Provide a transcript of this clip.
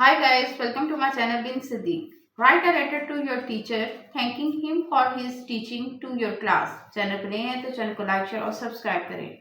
Hi guys, welcome to my channel Bin Siddhi. Write a letter to your teacher thanking him for his teaching to your class. Channel पर नए हैं तो channel को like share और subscribe करें.